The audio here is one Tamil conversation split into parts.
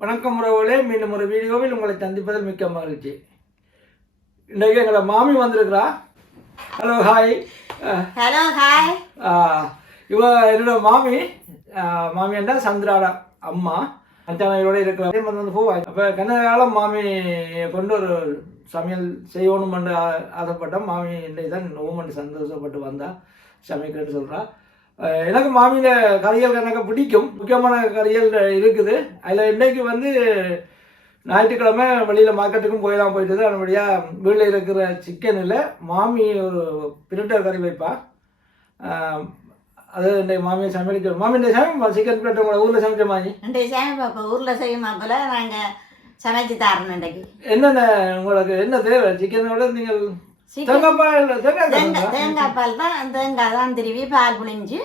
வணக்கம் உறவுகளே மீண்டும் ஒரு வீடியோவில் உங்களை சந்திப்பதில் மிக்க மகிழ்ச்சி. இன்றைக்கு எங்களை மாமி வந்திருக்கிறா. ஹலோ ஹாய் ஹலோ ஹாய் இவ என்னோட மாமி. மாமி என்றால் சந்திராடா அம்மா. அஞ்சானையோட இருக்கிற வந்து போவாய். அப்போ கனகாலம் மாமி கொண்டு ஒரு சமையல் செய்யணுமென்று ஆ- ஆசைப்பட்டோம் மாமி இன்றைக்கு தான் ஓமன் சந்தோஷப்பட்டு வந்தா. சமைக்கிறேன்னு சொல்கிறா எனக்கு மாமியில கறிகள் எனக்கு பிடிக்கும். முக்கியமான கறிகள் இருக்குது. அதில் இன்றைக்கு வந்து ஞாயிற்றுக்கிழமை வெளியில் மார்க்கெட்டுக்கும் போய் தான் போயிட்டு அதனுடைய வீட்டில் இருக்கிற சிக்கனில் மாமி ஒரு பிரட்டர் கறி வைப்பா. அது இன்றைக்கு மாமியை சமைக்க மாமி இந்த சமைப்பா சிக்கன் பிரட்டர் உங்களை ஊரில் சமைச்ச மாதிரி இன்றைக்கு சேமிப்பு இப்போ ஊரில் செய்யுமா போல நாங்கள் சமைச்சு தரணும் இன்றைக்கு. என்னென்ன உங்களுக்கு என்ன தேவை? சிக்கனோட நீங்கள் தேங்காய் பால் தேங்காய் தேங்காய் பால் தேங்காய் பால் தான் தேங்காய் தான் திருவி பால் புளிஞ்சு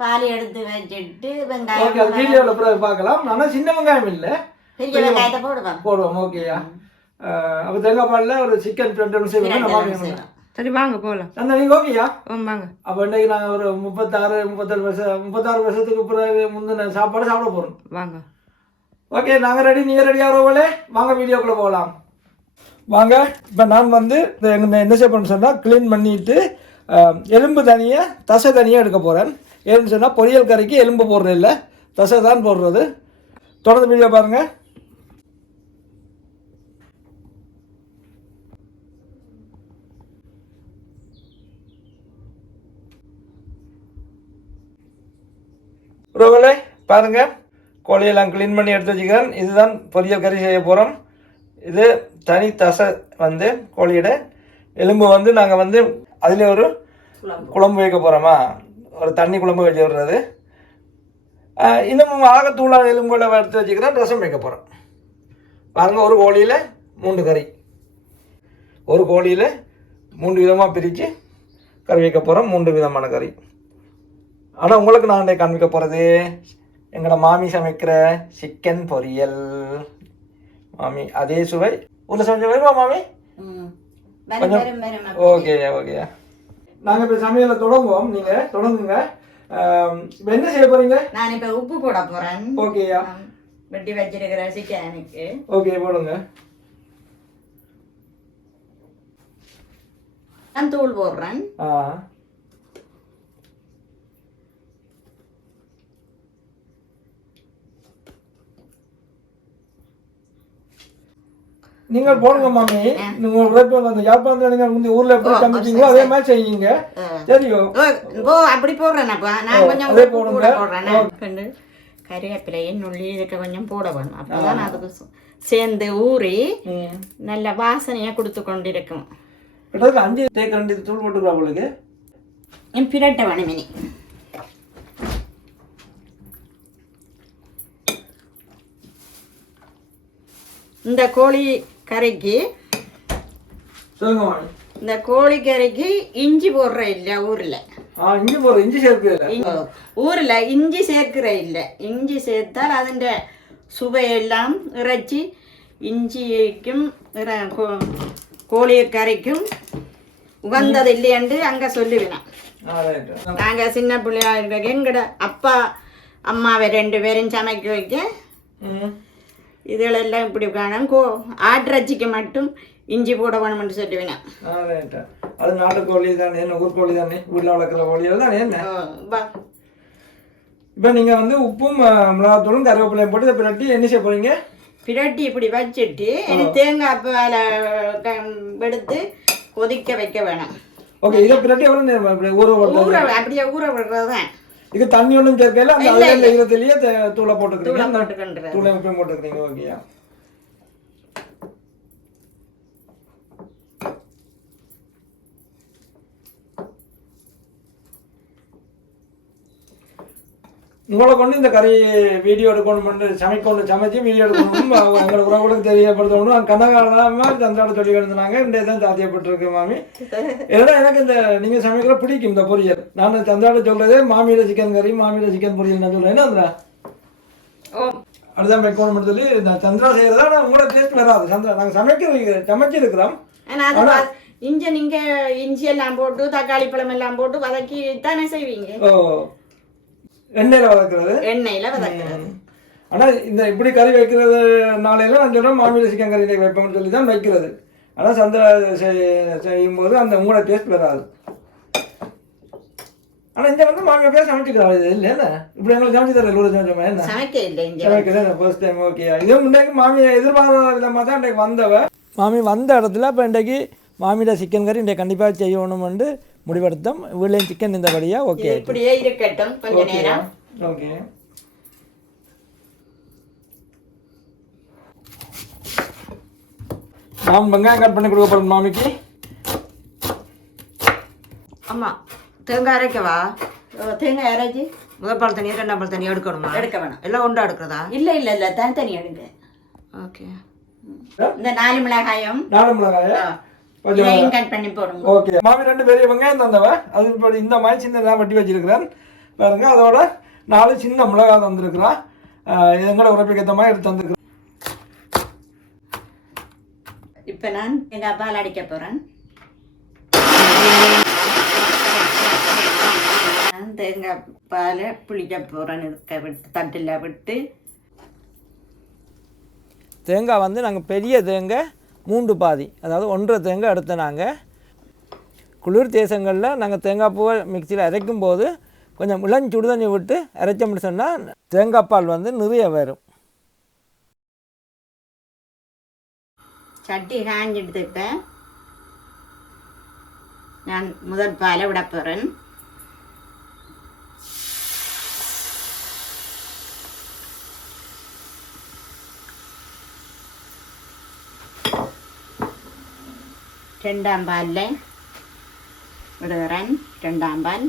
பால் எடுத்து வச்சுட்டு வெங்காயம் வீடியோவில் பிறகு பார்க்கலாம். ஆனால் சின்ன வெங்காயம் இல்லை. பெரிய வெங்காயத்தை போடுவோம். போடுவோம் ஓகேயா அப்போ தேங்காய் பாலில் ஒரு சிக்கன் பிரட்டர் செய்வோம். சரி வாங்க போகலாம் அந்த நீங்கள் ஓகேயா ஆ வாங்க. அப்போ இன்றைக்கு நாங்கள் ஒரு முப்பத்தாறு முப்பத்தேழு வருஷம் முப்பத்தாறு வருஷத்துக்கு பிறகு முந்தின சாப்பாடு சாப்பிட போகிறோம் வாங்க. ஓகே நாங்கள் ரெடி நீங்கள் ரெடியாக வரவங்களே வாங்க வீடியோக்குள்ளே போகலாம் வாங்க இப்போ நான் வந்து இந்த என்ன செய்ய போகிறேன்னு சொன்னால் க்ளீன் பண்ணிட்டு எலும்பு தனியாக தசை தனியாக எடுக்க போகிறேன் ஏன்னு சொன்னால் பொரியல் கறிக்கு எலும்பு போடுறது இல்லை. தசை தான் போடுறது. தொடர்ந்து வீடியோ பாருங்கள் உறவுகளே பாருங்கள் கோழியெல்லாம் க்ளீன் பண்ணி எடுத்து வச்சுக்கிறேன். இதுதான் பொரியல் கறி செய்ய போகிறோம் இது தனி தசை வந்து கோழியோட எலும்பு வந்து நாங்கள் வந்து அதில் ஒரு குழம்பு. வைக்க போகிறோமா ஒரு தண்ணி குழம்பு வச்சு விடுறது. ஆஹ் இன்னும் ஆகத்தூளாக எலும்புகளை எடுத்து வச்சுக்கிறேன் ரசம் வைக்க போகிறோம் பாருங்க ஒரு கோழியில் மூன்று கறி. ஒரு கோழியில் மூன்று விதமாக பிரித்து கறி வைக்க போகிறோம் மூன்று விதமான கறி. ஆனால் உங்களுக்கு நான் காண்பிக்க போகிறது எங்களோட மாமி சமைக்கிற சிக்கன் பொரியல். மாமி அதே சுவை. ஊரில் சமைச்ச வருமா மாமி? ம். வரும் வரும் வரும் ஓகே ஓகே. நாங்கள் இப்போ சமையலை தொடங்குவோம். நீங்கள் தொடங்குங்க. இப்போ என்ன செய்ய போகிறீங்க நான் இப்போ உப்பு போட போகிறேன் ஓகேயா வெட்டி வச்சிருக்கிற சிக்கனுக்கு. ஓகே போடுங்க. நான் தூள் போடுறேன். நீங்கள் போடுங்க மாமி. நீங்க உழைப்பு அந்த யாழ்ப்பாணத்தில் நீங்கள் முந்தைய ஊரில் எப்படி சமைச்சீங்களோ அதே மாதிரி செய்யுங்க. சரியோ? ஓ, போ அப்படி போடுறேன் அப்ப. நான் கொஞ்சம் அதே போடுங்க. கறிவேப்பிலையை நுள்ளி இதுக்கு கொஞ்சம் போட வேணும். அப்பதான் அதுக்கு சேர்ந்து ஊறி நல்ல வாசனையா கொடுத்து கொண்டிருக்கும். அஞ்சு தேக்க ரெண்டு தூள் போட்டுக்கிறா உங்களுக்கு? என் பிரட்ட வனமினி இந்த கோழி கறிக்கு. இந்த கோழி கறிக்கு இஞ்சி போடுற இல்ல ஊர்ல. இஞ்சி போடுற இஞ்சி சேர்க்கு இ- ஊர்ல இஞ்சி சேர்க்கிற இல்லை. இஞ்சி சேர்த்தால் அதிൻ്റെ சுவையெல்லாம் இறைச்சி இஞ்சிக்கும் கோழி கறிக்கும் உகந்தது இல்லையென்று அங்கே சொல்லுவேன் நாங்கள் சின்ன பிள்ளையா இருக்க எங்கட அப்பா அம்மாவை ரெண்டு பேரும் சமைக்க வைக்க இதுகளெல்லாம் இப்படி காணும். கோ ஆட்டிறைச்சிக்கு மட்டும் இஞ்சி போட வேணும்னு சொல்லுவேன் அது நாட்டுக்கோழி தானே என்ன ஊர்கோழி தானே வீட்டில் வளர்க்குற கோழிகள் தானே என்ன? இப்போ நீங்கள் வந்து உப்பும் மிளகாத்தூளும் கருவேப்பிலையும் போட்டு இதை பிரட்டி என்ன செய்ய போறீங்க? பிரட்டி இப்படி வச்சுட்டு தேங்காய் பாலை எடுத்து கொதிக்க வைக்க வேணும். ஓகே இதை பிரட்டி எவ்வளோ நேரம் ஊற ஊற அப்படியே ஊற விடுறது தான் இது தண்ணி ஒன்றும் சேர்க்கல அந்த அதில் ஈரத்திலேயே தூளை போட்டுக்கிறீங்க. தூளை உப்பையும் போட்டுக்கிறீங்க ஓகேயா? உங்களை கொண்டு இந்த கறி வீடியோ எடுக்கணும் சமைக்கணும் சமைச்சு வீடியோ எடுக்கணும் எங்களை உறவுகளுக்கு தெரியப்படுத்தணும் கனகாலமாக சந்திராட சொல்லி கிடந்தாங்க இந்த தான் சாத்தியப்பட்டிருக்கு மாமி. ஏன்னா எனக்கு இந்த நீங்கள் சமைக்கிற பிடிக்கும் இந்த பொரியல். நான் சந்திராட சொல்றதே மாமியில சிக்கன் கறி மாமியில சிக்கன் பொரியல் நான் சொல்றேன். என்ன அதுதான் வைக்கணும்னு சொல்லி இந்த சந்திரா செய்யறதா நான் உங்களோட டேஸ்ட் வராது. சந்திரா நாங்கள் சமைக்க சமைச்சிருக்கிறோம். ஆனா அது வ- இஞ்சி நீங்க இஞ்சி எல்லாம் போட்டு தக்காளி பழம் எல்லாம் போட்டு வதக்கி தானே செய்வீங்க? ஓ. எண்ணெயில் வளர்க்குறது எண்ணெயில வதக்குறது. ஆனால் இந்த இப்படி கறி வைக்கிறது நாளையில நான் சொல்கிறேன் மாமியில் சிக்கன் கறி வைப்போம்னு சொல்லி தான் வைக்கிறது. ஆனால் சந்திர செய்- செய்யும்போது அந்த மூளை டேஸ்ட் வராது ஆனால் இங்கே வந்து மாமி அப்படியே சமைச்சிக்கிறாள் இது இல்லை என்ன? இப்படி எங்களுக்கு சமைச்சு தரல ஒரு சமைச்சோமா என்ன? சமைக்க இல்லை இங்க சமைக்கிறேன் ஃபர்ஸ்ட் டைம் ஓகே இதே முன்னாடி மாமி எதிர்பாராத விதமாக தான் இன்றைக்கு வந்தவ. மாமி வந்த இடத்துல இப்போ இன்றைக்கு மாமியோட சிக்கன் கறி இன்றைக்கு கண்டிப்பாக செய்யணும்னு முடிவெடுத்தோம். வீட்லேயும் சிக்கன் இருந்தபடியாக ஓகே இது இப்படியே இருக்கட்டும். கொஞ்ச நேரம். ஓகே நாம் வெங்காயம் கட் பண்ணி கொடுக்க போகிறோம் மாமிக்கு? ஆமா. தேங்காய் அரைக்கவா? தேங்காய் அரைச்சி முதல் பால் தனியா ரெண்டாம் பால் தனியா எடுக்கணுமா? எடுக்க வேணாம். எல்லாம் ஒன்றா எடுக்கிறதா? இல்லை இல்லை இல்லை. தனித்தனி எடுங்க. ஓகே இந்த நாலு மிளகாயும் நாலு மிளகாய? ஆ, கொஞ்சம் இதையும் கட் பண்ணி போடுங்க. ஓகே மாமி ரெண்டு பெரிய வெங்காயம் தந்தவ. அது இப்போ இந்த மாதிரி சின்னதாக வெட்டி வச்சிருக்கிறேன். பாருங்க அதோட நாலு சின்ன மிளகாய் தந்திருக்கிறான் எங்களோட ஏற்ற மாதிரி எடுத்து தந்துருக்கிறேன். இப்போ நான் தேங்காய் பால் அடிக்க போகிறேன் நான் தேங்காய் பாலை புளிக்க போகிறேன் இருக்க விட்டு தட்டில் விட்டு. தேங்காய் வந்து நாங்கள் பெரிய தேங்காய் மூன்று பாதி. அதாவது ஒன்றரை தேங்காய் எடுத்த நாங்கள் குளிர் தேசங்களில் நாங்கள் தேங்காய் பூவை மிக்சியில் அரைக்கும் போது கொஞ்சம் இளம் சுடுதண்ணி விட்டு அரைச்சோம்னு சொன்னால் தேங்காய் பால் வந்து நிறைய வரும். சட்டி காஞ்சிடுது இப்போ. நான் முதல் பாலை விட போகிறேன் ரெண்டாம் பாலில் விடுகிறேன் ரெண்டாம் பால்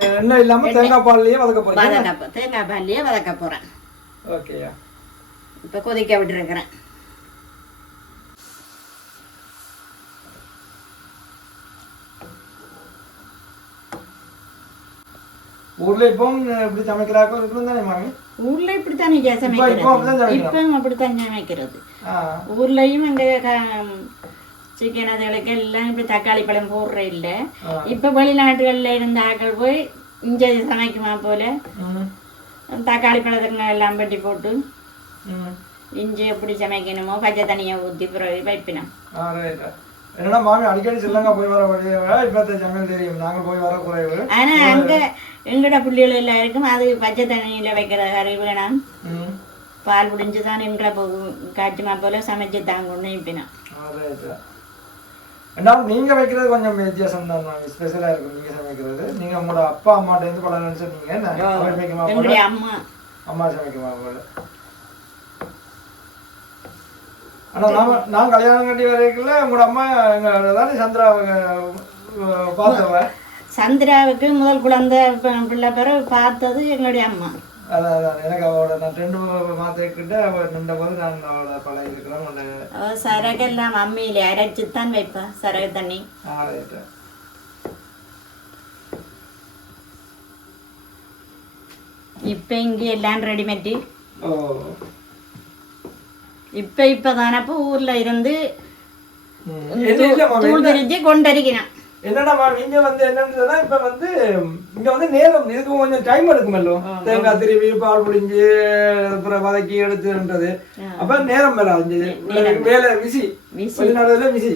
எண்ணெய் இல்லாமல் தேங்காய் பால்லையே வதக்க போகிறீங்க வதக்க போ- தேங்காய் பால்லையே வதக்க போகிறேன் ஓகேயா இப்போ கொதிக்க விட்டுருக்கிறேன் ஊரில் இப்போ இப்படி சமைக்கிறாக்கோ இருக்கணும் தானே மாமி ஊர்ல இப்படித்தானே சமைக்கிறது சமைக்கிறோம். இப்போ அப்படித்தான் சமைக்கிறது. ஊர்லயும் எங்க சிக்கன் அதுகளுக்கு எல்லாம் இப்படி தக்காளி பழம் போடுற இல்ல. இப்ப வெளிநாட்டுகள்ல இருந்த ஆட்கள் போய் இங்க சமைக்குமா போல? தக்காளி பழத்துங்க எல்லாம் வெட்டி போட்டு இஞ்சி எப்படி சமைக்கணுமோ பச்சை தண்ணியை ஊற்றி பிறகு வைப்பினோம். என்னடா மாமி அடிக்கடி ஸ்ரீலங்கா போய் வர வழியாக இப்போ சமையல் தெரியும். நாங்கள் போய் வர குறைவு ஆனா அங்க எங்கட புள்ளிகள் எல்லாம் இருக்கும் அது பச்சை தண்ணியில வைக்கிற கறி வேணாம் பால் பிடிஞ்சு தான் எங்களை காய்ச்சுமா போல சமைச்சு ஆ ரைட் ஏன்னா நீங்கள் வைக்கிறது கொஞ்சம் வித்தியாசம் தான் மாமி ஸ்பெஷலாக இருக்கும் நீங்கள் சமைக்கிறது. நீங்கள் உங்களோட அப்பா அம்மாட்ட இருந்து பல நினச்சிருந்தீங்க அம்மா. அம்மா சமைக்குமா போல ஆனால் நாம நான் கல்யாணம் கட்டி வரைக்குள்ள உங்களோட அம்மா எங்கள் தானே சந்திரா பார்த்தவ? சந்திராவுக்கு முதல் குழந்தை பிள்ளை பிறகு பார்த்தது எங்களுடைய அம்மா. அதான் அதான். எனக்கு அவளோட நான் ரெண்டு மாதத்துக்கிட்ட அவள் நின்ற போது நான் ஒன்று சரகெல்லாம் அம்மியில அரைச்சு தான் வைப்பா சரகு தண்ணி. ரைட்டு இப்போ இங்கே எல்லாம் ரெடிமேட் ஓ. இப்போ இப்போ தானப்போ ஊரில் இருந்து தூள் என்னடா இங்க வந்து என்னன்றதுனா இப்ப வந்து இங்க வந்து நேரம் இதுக்கு கொஞ்சம் டைம் எடுக்குமல்லோ தேங்காய் திருவி பால் புடிஞ்சு அப்புறம் வதக்கி எடுத்துன்றது. அப்ப நேரம் வராது. வேலை விசி. விசி. வெளிநாடுல விசி.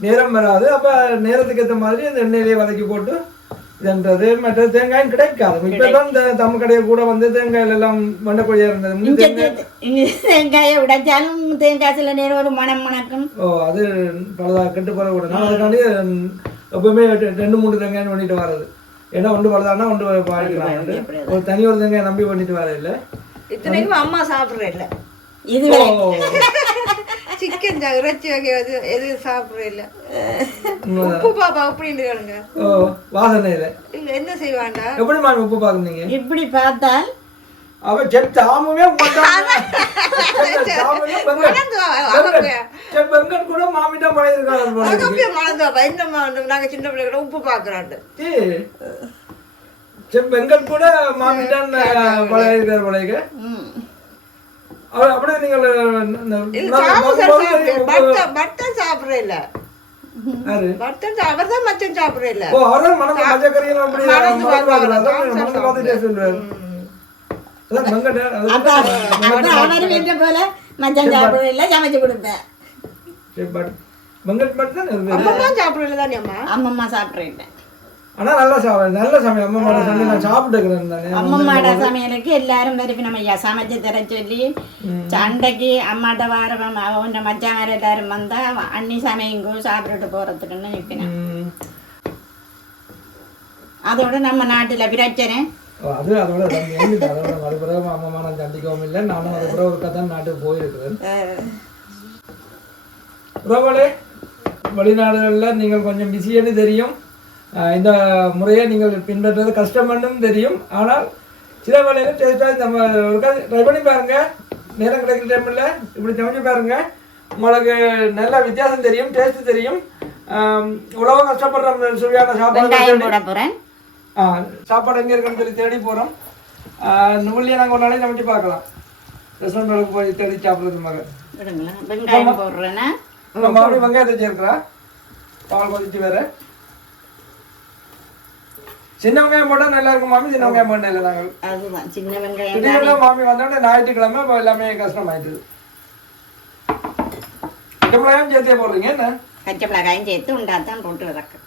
நேரம் வராது. அப்ப நேரத்துக்கு ஏத்த மாதிரி அந்த எண்ணெயிலேயே வதக்கி போட்டு இதுன்றது மற்ற தேங்காயும் கிடைக்காது. இப்பதான் இந்த தம்ம கடையை கூட வந்து தேங்காயில எல்லாம் மண்டக்கொழியா இருந்தது. தேங்காய் உடைச்சாலும் தேங்காய் சில நேரம் ஒரு மணம் மணக்கும். ஓ அது பலதா கெட்டு போற கூட. நான் அதுக்காண்டி எப்பவுமே ரெண்டு மூணு தேங்காய் பண்ணிட்டு வர்றது. ஏன்னா ஒன்று பலதானா ஒன்று பாடிக்கலாம் ஒரு தனி ஒரு தேங்காய் நம்பி பண்ணிட்டு வர இல்லை இத்தனைக்கும் அம்மா சாப்பிட்றேன் இல்ல இது சிக்கன் இறைச்சி வகை எது எதுவும் சாப்பிட்றேன் இல்ல. உப்பு பாப்பா அப்படின்னு கேளுங்க ஓ வாசனையில இல்ல என்ன செய்வாண்டா எப்படி மாமி உப்பு பாக்குறீங்க இப்படி பார்த்தால் அவ செப் தாமுமே வெங்கட் கூட மாமிட்டா மறந்து பாப்பா என்னம்மா நாங்க சின்ன பிள்ளைகள உப்பு பாக்குறாண்டு செப் வெங்கட் கூட மாமிட்டான் பழையிருக்காரு போல உப்பு- பட்டை பட்டை சாப்பிட்றேன் இல்ல. யாரு? ஒருத்தன் அவர் தான் மச்சம் சாப்பிடல ஓ அவர்தான் மனம் மஞ்சக்கறியெல்லாம் அப்படி பார்த்துட்டே சொல்றாரு. அவரு போல சாப்பிடல சமைச்சு கொடுப்பேன் மட்டும் தான். அம்மா சாப்பிடல தானே அம்மா? அம்மம்மா சாப்பிட்றேன் ஆனா நல்ல சாப்பாடு நல்ல சமயம் அம்மா மாட சமையல் நான் சாப்பிட்டுக்கிறேன் தானே. அம்மம்மாட சமையலுக்கு எல்லாரும் வருவினம் ஐயா சமைச்சு தர சொல்லி சண்டைக்கு அம்மாட்ட வாரம் அவன் மச்சான் எல்லாரும் வந்தா அண்ணி சமையங்கோ சாப்பிட்டுட்டு போறதுக்குன்னு நிற்பினேன் ம். அதோட நம்ம நாட்டுல பிரச்சனை. அது அதோட அதோட மறுபுறம் அம்மா நான் சந்திக்கவும் இல்லை. நானும் அதுபுறம் ஒரு கதை நாட்டுக்கு போயிருக்கிறேன். வெளிநாடுகளில் நீங்கள் கொஞ்சம் பிஸின்னு தெரியும். இந்த முறையை நீங்கள் பின்பற்றுறது கஷ்டம்னும் தெரியும். ஆனால் சில வேலையில் டேஸ்ட்டாக நம்ம ஒரு ட்ரை பண்ணி பாருங்க. நேரம் கிடைக்கிற டைமில் இப்படி சமைச்சு பாருங்க. உங்களுக்கு நல்ல வித்தியாசம் தெரியும் டேஸ்ட் தெரியும். இவ்வளவு கஷ்டப்படுற சுவையான சாப்பாடு ஆ சாப்பாடு எங்கே இருக்குன்னு சொல்லி தேடி போகிறோம் நுவல்லியை நாங்கள் ஒரு நாளைக்கு சமைச்சு பார்க்கலாம். ரெஸ்டாரண்ட்டுக்கு போய் தேடி சாப்பிட்றது மகன் வெங்காயம் போடுறேன்னா மறுபடியும் வெங்காயத்தை சேர்க்கிறா. பால் கொதிச்சு வேற. சின்ன வெங்காயம் போட்டால் நல்லா இருக்கும் மாமி. சின்ன வெங்காயம் போட்டா இல்லை நாங்கள் அதுதான். சின்ன வெங்காயம் மாமி வந்தோடனே ஞாயிற்றுக்கிழமை இப்போ எல்லாமே கஷ்டமாயிட்டுது மிளகாயும் சேர்த்தே போடுறீங்க என்ன? பச்சை மிளகாயும் சேர்த்து உண்டாத்தான் போட்டு வதக்கு.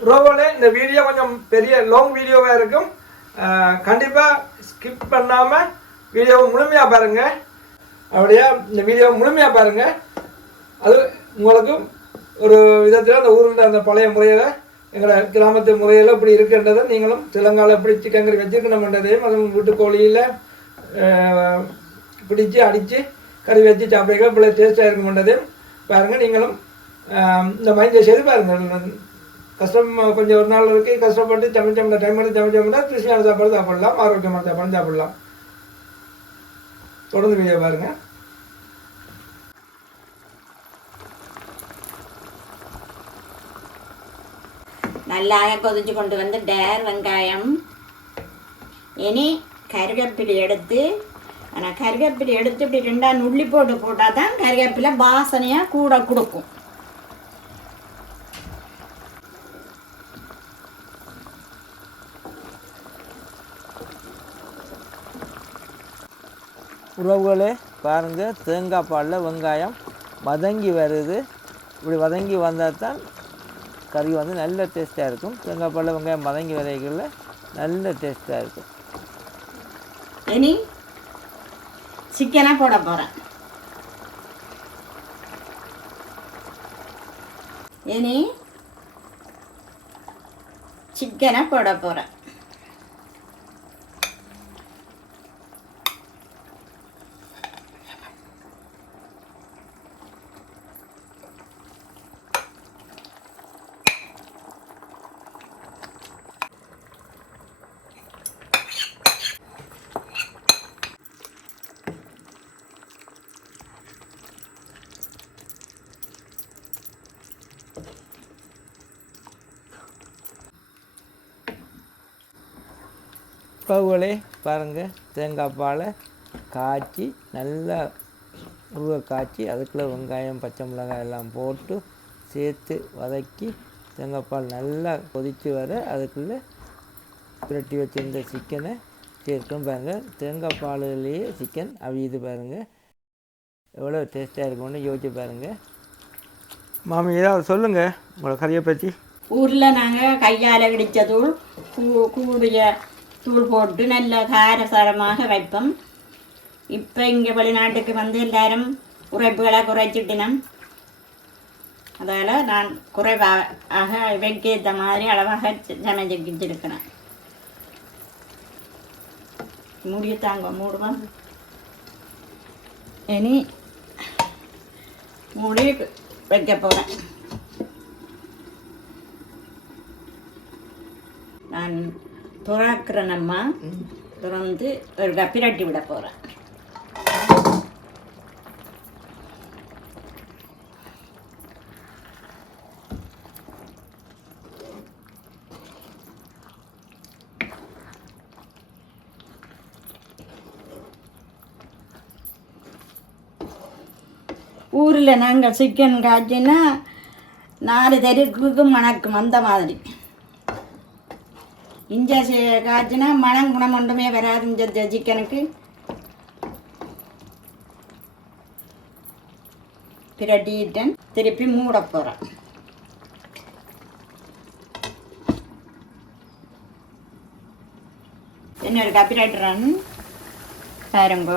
ரோபோல இந்த வீடியோ கொஞ்சம் பெரிய லாங் வீடியோவாக இருக்கும். கண்டிப்பாக ஸ்கிப் பண்ணாமல் வீடியோவை முழுமையாக பாருங்கள் அப்படியே இந்த வீடியோவை முழுமையாக பாருங்கள் அது உங்களுக்கு ஒரு விதத்தில் அந்த ஊரில் அந்த பழைய முறையில் எங்களை கிராமத்து முறையில் இப்படி இருக்குன்றதை நீங்களும் சிலங்கால எப்படி சிக்கன் கறி வச்சுக்கணும்ன்றதையும் அதுவும் வீட்டு கோழியில் பிடிச்சி அடித்து கறி வச்சு சாப்பிடுங்க. இவ்வளோ டேஸ்ட்டாக இருக்கும்ன்றதையும் பாருங்கள் நீங்களும் இந்த மைண்டை செய்து பாருங்கள் கஷ்டம் கொஞ்சம் ஒரு நாள் இருக்கு கஷ்டப்பட்டு சமைச்சோம்னா டைம் எடுத்து சமைச்சோம்னா கிருஷ்ணான சாப்பாடு சாப்பிடலாம் ஆரோக்கியமான சாப்பாடு சாப்பிடலாம். தொடர்ந்து வீடியோ பாருங்க. நல்லா கொதிச்சு கொண்டு வந்து டேர் வெங்காயம். இனி கருவேப்பிலை எடுத்து ஆனால் கருவேப்பிலை எடுத்து இப்படி ரெண்டா நுள்ளி போட்டு போட்டால் தான் கருவேப்பிலை வாசனையாக கூட கொடுக்கும். உறவுகளே பாருங்கள் தேங்காய் பாலில் வெங்காயம் வதங்கி வருது. இப்படி வதங்கி வந்தால் தான் கறி வந்து நல்ல டேஸ்ட்டாக இருக்கும். தேங்காய் பாலில் வெங்காயம் வதங்கி வரைகளில் நல்ல டேஸ்ட்டாக இருக்கும். இனி சிக்கனாக போட போகிறேன் இனி சிக்கனை போட போகிறேன் உறவுகளே பாருங்கள் தேங்காய் பாலை காய்ச்சி நல்லா உருவ காய்ச்சி அதுக்குள்ளே வெங்காயம் பச்சை மிளகாய் எல்லாம் போட்டு சேர்த்து வதக்கி தேங்காய் பால் நல்லா கொதித்து வர அதுக்குள்ளே புரட்டி வச்சுருந்த சிக்கனை சேர்க்கும் பாருங்கள் தேங்காய் பாலுலேயே சிக்கன் அவியுது பாருங்கள் எவ்வளோ டேஸ்ட்டாக இருக்கும்னு யோசிச்சு பாருங்கள் மாமி ஏதாவது சொல்லுங்கள் உங்களை கறியை பற்றி ஊரில் நாங்கள் கையால் கிடைச்சதும் கூடிய தூள் போட்டு நல்ல காரசாரமாக வைப்போம். இப்போ இங்கே வெளிநாட்டுக்கு வந்து எல்லாரும் உரைப்புகளை குறைச்சிட்டினம் அதால் நான் குறைவாக இவைக்கு ஏற்ற மாதிரி அளவாக சமைச்சிருக்கிறேன். வச்சிருக்கிறேன் மூடி தாங்க மூடுவோம் இனி மூடி வைக்க போகிறேன் நான் துறக்கிறேன் நம்ம திறந்து ஒரு கப்பிரட்டி விட போகிறேன் ஊரில் நாங்கள் சிக்கன் காய்ச்சினா நாலு தெருவுக்கு மணக்கும் அந்த மாதிரி. இஞ்ச காய்ச்சினா மனம் குணம் ஒன்றுமே வராது இந்த சிக்கனுக்கு பிரட்டிட்டேன். திருப்பி மூட போகிறேன் இன்னொரு கப்பிரைட்டரன் பாருங்க.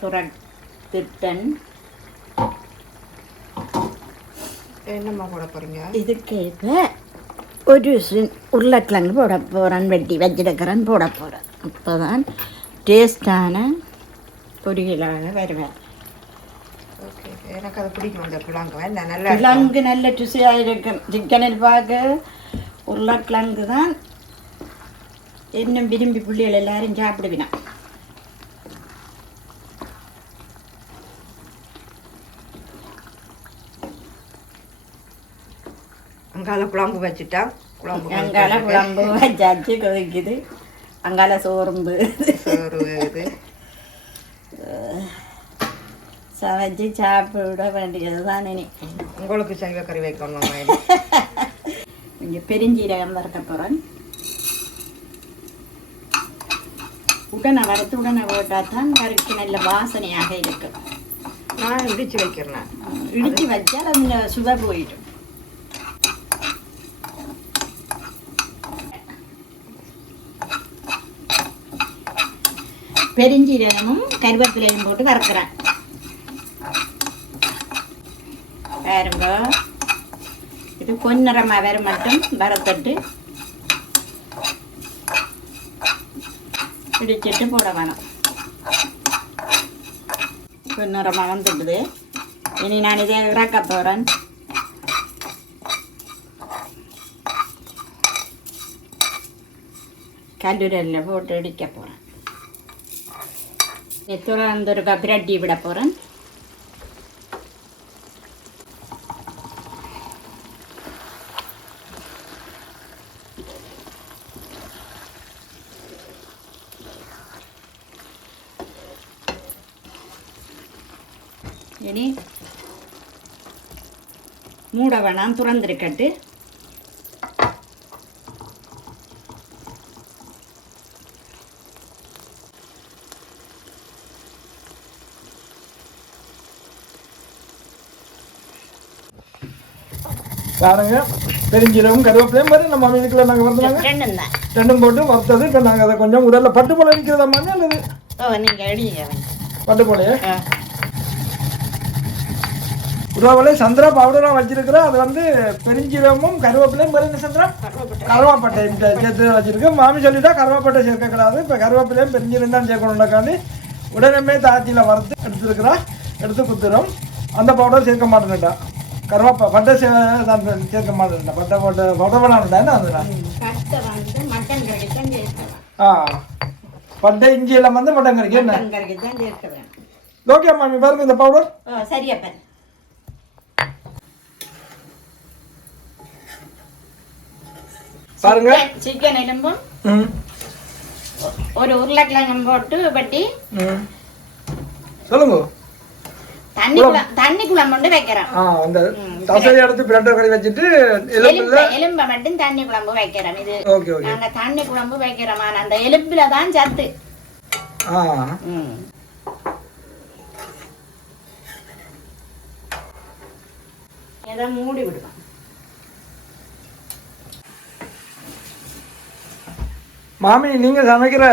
துரத்திட்டன். என்னம்மா போட போறீங்க? இதுக்கு இப்போ ஒரு உருளைக்கிழங்கு போட போகிறேன் வெட்டி வச்சிருக்கிறேன் போட போகிறேன் அப்போ தான் டேஸ்டான பொரியலாக வருவேன் எனக்கு அது பிடிக்கும் அந்த என்ன நல்லா. கிழங்கு நல்ல ருசியாக இருக்கும். சிக்கனில் பார்க்க உருளைக்கிழங்கு தான். இன்னும் விரும்பி புள்ளிகள் எல்லாரும் சாப்பிடுவினா. அங்கால குழம்பு வச்சுட்டா குழம்பு அங்கால குழம்பு வச்சாச்சு கொதிக்குது. அங்கால சோறும்பு. சோறு வேகுது சமைச்சு சாப்பிட வேண்டியது தான் இனி. உங்களுக்கு சைவ கறி வைக்கணும் இங்கே பெருஞ்சீரகம் வறுக்க போகிறேன் உடனே வறுத்து உடனே போட்டால் தான் கறிக்கு நல்ல வாசனையாக இருக்கும். நான் இடிச்சு வைக்கிறேன். இடித்து வச்சால் அந்த சுவை போயிடும். பெருஞ்சீரகமும் கருவேப்பிலையும் போட்டு வறுக்கிறேன். பாருங்க. இது பொன்னிறமாக வர மட்டும் வறுத்துட்டு பிடிச்சிட்டு போட வேணும். பொன்னிறமாக வந்துடுது. இனி நான் இதை இறக்க போகிறேன் கல்லூரியில் போட்டு இடிக்க போகிறேன் துறந்து ஒரு பிரட்டி விட போகிறேன் இனி மூட வேணாம் பாருங்க. பெருஞ்சீரகம் கருவேப்பிலையும் மாதிரி நம்ம இதுக்குள்ள நாங்கள் வறுத்துனாங்க. ரெண்டும் போட்டு வறுத்தது. இப்போ நாங்கள் அதை கொஞ்சம் உடலில் பட்டு போல இருக்கிறதா மாதிரி அல்லது? பட்டு போலையே? உறவுகளை சந்திரா பவுடராக வச்சிருக்கிறோம் அது வந்து பெருஞ்சீரகமும் கருவேப்பிலையும் பெரிய சந்திரா? கருவாப்பட்டையும் சே- சேர்த்து வச்சிருக்கு. மாமி சொல்லிட்டா கருவாப்பட்டை சேர்க்கக்கூடாது. இப்போ கருவேப்பிலையும் பெருஞ்சீரகம் தான் சேர்க்கணும்னாக்காண்டி உடனே தாச்சியில் வறுத்து எடுத்துருக்குறா. எடுத்து குத்துறோம். அந்த பவுடர் சேர்க்க மாட்டேன்டா கருவாப்பா பட்டை சே தான் சேர்க்க மாட்டேன்டா பட்டை போட்டு பட்டை பண்ணாண்டா அதுடா பட்டை பட்டை இஞ்சி எல்லாம் வந்து மட்டன் கறிக்கு என்ன? ஓகே மாமி பாருங்க இந்த பவுடர் ஓ சரியப்பன் பாருங்க. சிக்கன் எலும்பும். ம். ஒரு உருளைக்கிழங்கும் போட்டு வெட்டி. ம். சொல்லுங்க. தண்ணி குழம்பு தண்ணி குழம்பு கொண்டு வைக்கிறோம். ஆ அந்த தசையை எடுத்து பிரட்டை கறி வச்சுட்டு எலும்புல எலும்பு மட்டும் தண்ணி குழம்பு வைக்கிறோம். இது ஓகே ஓகே. நாங்க தண்ணி குழம்பு வைக்கிறோம். ஆனா அந்த எலும்புல தான் சத்து. ஆ. ம். இதை மூடி விடுவோம். மாமி நீங்க சமைக்கிற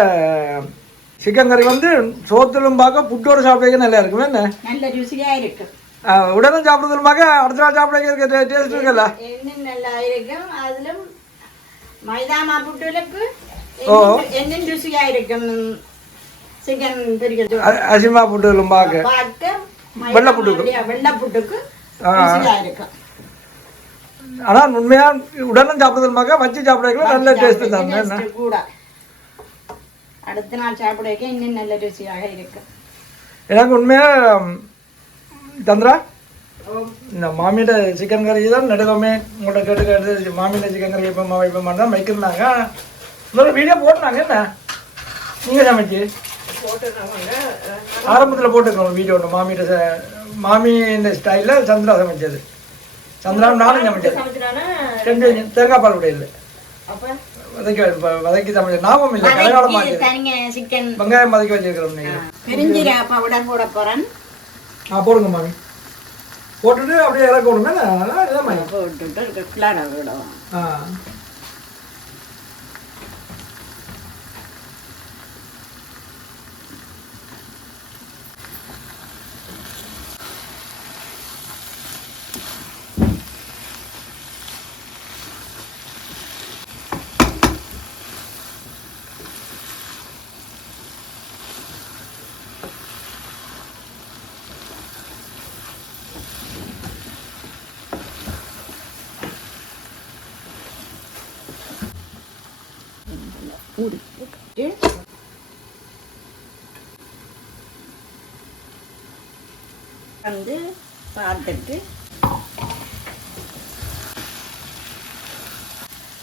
சிக்கன் கறி வந்து சோத்திலும் பார்க்க புட்டோட சாப்பிட நல்லா இருக்கும். என்ன? நல்ல ருசியா இருக்கு ஆ, உடனே சாப்பிட்றதுலும் பார்க்க அடுத்த நாள் சாப்பிட இருக்க டேஸ்ட் இருக்குல்ல? நல்லா இருக்கும். அதிலும் மைதா மாப்புட்டுகளுக்கு ஓ. என்ன ருசியா இருக்கும். சிக்கன் அ- அசிமா புட்டுலும் பார்க்க பார்க்க வெள்ளை புட்டுக்கு. வெள்ளை புட்டுக்கு இருக்கும். ஆனால் உண்மையாக உடனும் சாப்பிட்றதுமாக்க வச்சு சாப்பிட்றதுக்கு நல்ல டேஸ்ட்டு தான். கூட. அடுத்த நாள் சாப்பிடுறதுக்கு இன்னும் நல்ல ருசியாக இருக்கு. எனக்கு உண்மையாக சந்திரா இந்த மாமியிட்ட சிக்கன் கறி தான் நடுக்கமே உங்கள்கிட்ட கேட்டு கேட்டு மாமியிட்ட சிக்கன் கறி வைப்போமா வைப்போமா தான் வைக்கிறாங்க. இன்னொரு வீடியோ போட்டுனாங்க என்ன? நீங்கள் சமைச்சு ஆரம்பத்தில் போட்டுருக்கோம் வீடியோ ஒன்று மாமியிட்ட ச- மாமியின் ஸ்டைலில் சந்திரா சமைச்சது சந்திரா நானும் சமைச்சது ரெண்டு தேங்காய் பால் உடையில வதக்கி வதக்கி சமைச்சது ஞாபகம் இல்லை கலகாலம் வெங்காயம் வதக்கி வச்சிருக்கிறோம் பெருஞ்சீரக பவுடர் போட போறேன். ஆ போடுங்க மாமி. போட்டுட்டு அப்படியே இறக்கணுமே போட்டுட்டு ஆ வந்து பார்த்துட்டு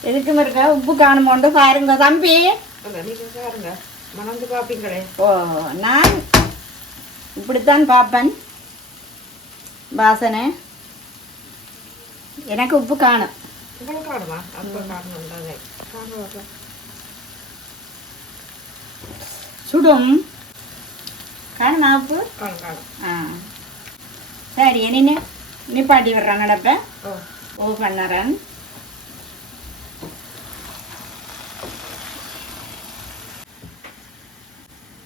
எதுக்கும் இருக்க உப்பு காணுமோண்டு பாருங்க தம்பி. மணந்து பார்ப்பீங்களே ஓ நான் இப்படித்தான் பார்ப்பேன் வாசனை. எனக்கு உப்பு காணும். சுடும். காணுமா உப்பு? காணும் காணும். ஆ. சரி என்ன நிப்பாட்டி விடுறேன் நடப்பேன் ஓ. ஓ பண்ணுறேன்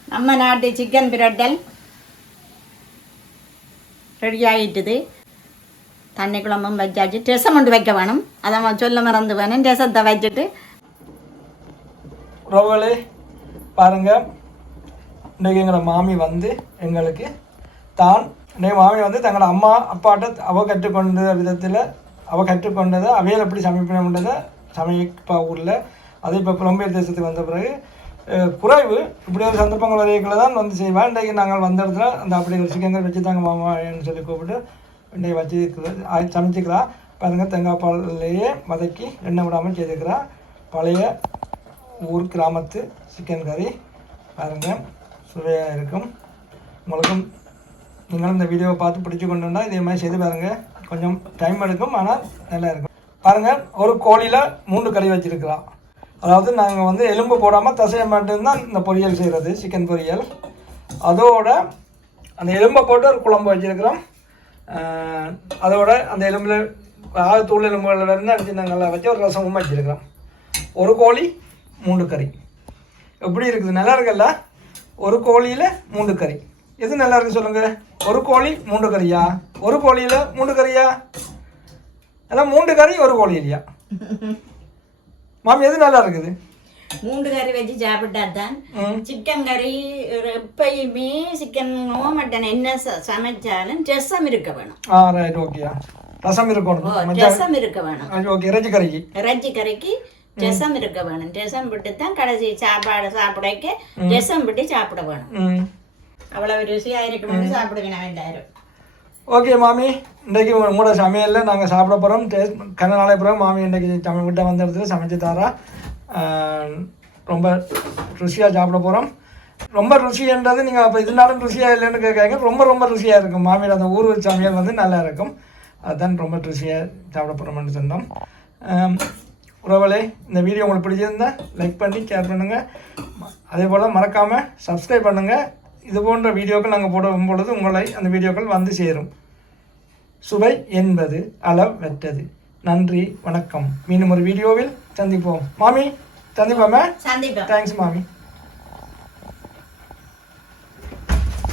நம்ம நாட்டு சிக்கன் பிரட்டல். ரெடி ஆகிட்டுது தண்ணி குழம்பும் வச்சாச்சு. ரசம் கொண்டு வைக்க வேணும். அதை சொல்ல மறந்து வேணும் ரசத்தை வச்சுட்டு. உறவுகளே பாருங்க. இன்றைக்கு எங்களோட மாமி வந்து எங்களுக்கு தான் இன்றைக்கு மாமி வந்து தங்களோட அம்மா அப்பாட்ட அவ கற்றுக்கொண்ட விதத்தில் அவ கற்றுக்கொண்டதை அவையில் எப்படி சமைக்கணுன்றதை சமைப்பா ஊரில் அது இப்போ புலம்பெயர் தேசத்துக்கு வந்த பிறகு குறைவு இப்படி ஒரு சந்தர்ப்பங்கள் வரைக்குள்ள தான் வந்து செய்வேன் இன்றைக்கு நாங்கள் வந்த இடத்துல அந்த அப்படி ஒரு சிக்கங்கள் வச்சு தாங்க மாமான்னு சொல்லி கூப்பிட்டு இன்றைக்கு வச்சு சமைச்சிக்கலாம் பாருங்க தேங்காய் பால்லையே வதக்கி எண்ணெய் விடாமல் செய்திருக்கிறா பழைய ஊர் கிராமத்து சிக்கன் கறி. பாருங்கள் சுவையாக இருக்கும். உங்களுக்கும் நீங்களும் இந்த வீடியோவை பார்த்து பிடிச்சி கொண்டு வந்தால் இதே மாதிரி செய்து பாருங்கள் கொஞ்சம் டைம் எடுக்கும் ஆனால் நல்லா இருக்கும். பாருங்கள் ஒரு கோழியில் மூன்று கறி வச்சுருக்கலாம். அதாவது நாங்கள் வந்து எலும்பு போடாமல் தசையை மட்டும்தான் இந்த பொரியல் செய்கிறது சிக்கன் பொரியல். அதோட அந்த எலும்பை போட்டு ஒரு குழம்பு வச்சுருக்கிறோம். அதோட அந்த எலும்பில் ஆறு தூள் எலும்புகளில் இருந்து அடிச்சு நாங்கள் நல்லா வச்சு ஒரு ரசமும் வச்சுருக்கிறோம். ஒரு கோழி மூன்று கறி. எப்படி இருக்குது? நல்லா இருக்குல்ல? ஒரு கோழியில் மூன்று கறி. எது நல்லா இருக்கு சொல்லுங்க? ஒரு கோழி மூன்று கறியா? ஒரு கோழியில் மூன்று கறியா? அதான் மூன்று கறி ஒரு கோழி இல்லையா? மாமி எது நல்லா இருக்குது மூன்று கறி வச்சு சாப்பிட்டா தான் சிக்கன் கறி எப்பயுமே சிக்கனோ மட்டன் என்ன சமைச்சாலும் ரசம் இருக்க வேணும். ஆ ரைட் ஓகேயா ரசம் இருக்கணும். ரசம் இருக்க வேணும். ஓகே இறைச்சி கறிக்கு. இறைச்சி கறிக்கு ரசம் இருக்க வேணும். ரசம் விட்டு தான் கடைசி சாப்பாடு சாப்பிடக்க ரசம் விட்டு சாப்பிட வேணும். அவ்வளவு ருசியா சாப்பிடுவேன் எல்லாரும். ஓகே மாமி. இன்றைக்கு உங்களோட சமையலில் நாங்கள் சாப்பிட போகிறோம் டேஸ்ட் கண்ண நாளை பிறகு மாமி இன்றைக்கி சமை விட்ட வந்த இடத்துல சமைச்சு தாரா. ரொம்ப ருசியாக சாப்பிட போகிறோம் ரொம்ப ருசின்றது நீங்கள் அப்போ இதனாலும் ருசியாக இல்லைன்னு கேட்காங்க ரொம்ப ரொம்ப ருசியாக இருக்கும். மாமியோட அந்த ஊர் சமையல் வந்து நல்லா இருக்கும். அதுதான் ரொம்ப ருசியாக சாப்பிட போகிறோம்னு சொன்னோம். ஆம், இந்த வீடியோ உங்களுக்கு பிடிச்சிருந்தா லைக் பண்ணி ஷேர் பண்ணுங்கள் அதே போல் மறக்காமல் சப்ஸ்கிரைப் பண்ணுங்கள் இது போன்ற வீடியோக்கள் நாங்கள் போடும் பொழுது உங்களை அந்த வீடியோக்கள் வந்து சேரும். சுவை என்பது அளவற்றது. நன்றி வணக்கம். மீண்டும் ஒரு வீடியோவில் சந்திப்போம். மாமி சந்திப்போமே? சந்திப்போம். தேங்க்ஸ் மாமி.